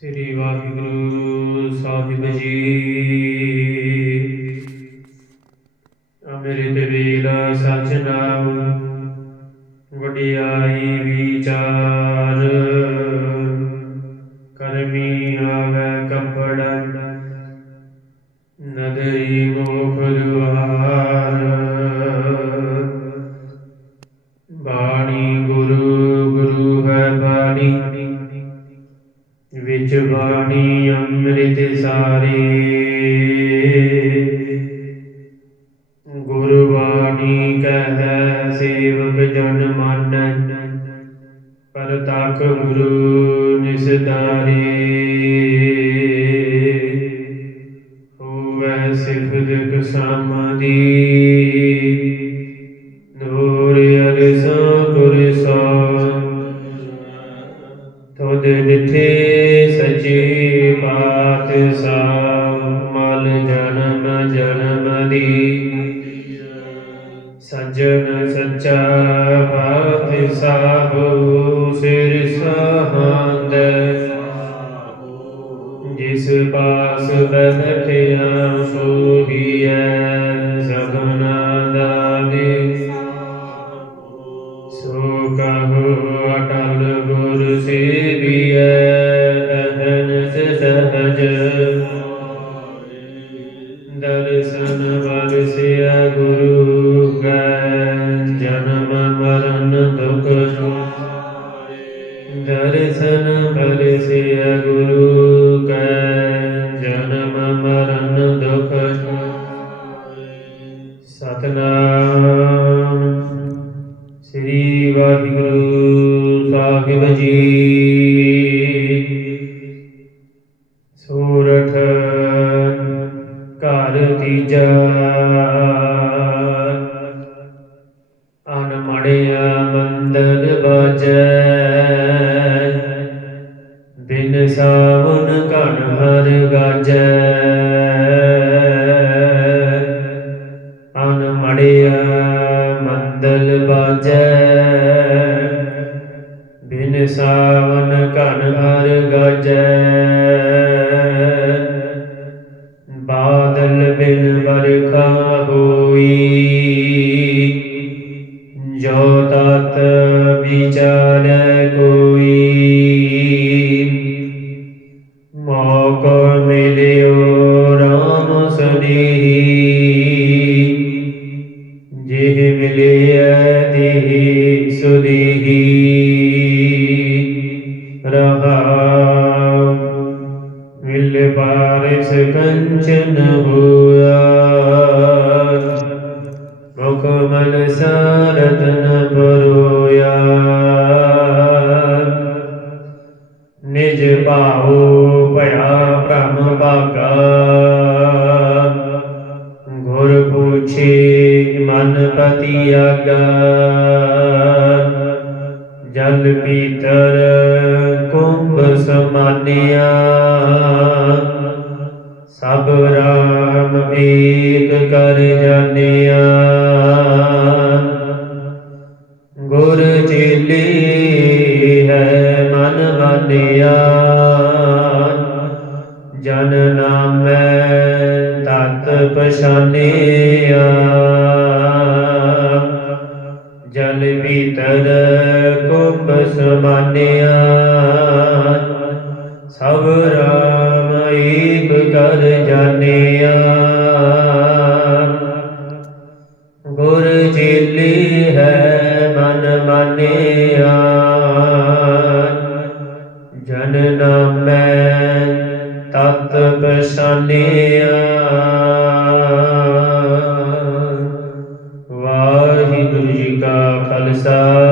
ਸ੍ਰੀ ਵਾਹਿਗੁਰੂ ਸਾਹਿਬ ਜੀ। ਅੰਮ੍ਰਿਤ ਵੇਲਾ ਸਚ ਨਾਮ, ਵਡਿਆਈ ਵਿਚਾਰ। ਕਰਮੀ ਆਵੇ ਕੱਪੜਾ ਨਦਰੀ ਮੋਖ ਵਿੱਚ ਬਾਣੀ ਅੰਮ੍ਰਿਤ ਸਾਰੇ। ਗੁਰਬਾਣੀ ਕਹੈ, ਸੇਵਕ ਜਨ ਮਾਨੈ ਪਰਤਾਖ ਗੁਰੂ ਨਿਸਦਾਰੇ। ਹੋਵੈ ਸਿਫਤ ਕਸਾਮਦੀ ਤੁਧ ਡਿਠੇ ਸਚੇ ਪਾਤਸ਼ਾਹ, ਮਲ ਜਨਮ ਜਨਮ ਦੀ। ਸੱਜਣ ਸੱਚਾ ਪਾਤਸ਼ਾਹ, ਸਿਰ ਸਹਾੰਦ। ਜਿਸ ਪਾਸ ਬੈਠਿਆ ਸੋਹੀਐ ਦੁਖ ਦਰਸ਼ਨ ਵਰਸਿਆ ਗੁਰੂ ਕੈ ਜਨਮ ਮਰਨ ਦੁਖ ਸਤਨਾਮ। ਸ੍ਰੀ ਵਾਹਿਗੁਰੂ ਸਾਹਿਬ ਜੀ। ਬਿਨ ਸਾਵਨ ਘਨ ਹਰ ਗਾਜੈ। ਅਨਮੜਿਆ ਮੰਦਲ ਬਾਜੈ। ਬਿਨ ਸਾਵਨ ਘਨ ਹਰ ਗਾਜੈ। ਬਾਦਲ ਬਿਨ ਵਰਖਾ ਹੋਈ। ਜੋ ਤਤ ਵਿਚਾਰੈ। ਨਿਜ ਭਾਉ ਭਇਆ ਭ੍ਰਮ ਭਾਗਾ। ਗੁਰ ਪੁੱਛੇ ਮਨ ਪਤੀ ਆਗਾ। ਜਲ ਪੀਤਰ ਕੁੰਭ ਸਮਾਨਿਆ। ਸਭ ਰਾਮ ਏਕ ਕਰ ਜਾਣਿਆ। ਗੁਰ ਚੇਲੇ ਹੈ ਮਨ ਜਨ ਨਾਮੈ ਤਤ ਪਛਾਨਿਆ। ਜਲ ਭੀਤਰ ਕੁੰਭ ਸਮਾਨਿਆ। ਸਭ ਰਾਮ ਏਕ ਕਰ ਜਾਣਿਆ। ਜਨ ਨਾਮੈ ਤਤ ਪਛਾਨਿਆ ਵਾਹਿਗੁਰੂ ਜੀ ਕਾ ਖਾਲਸਾ।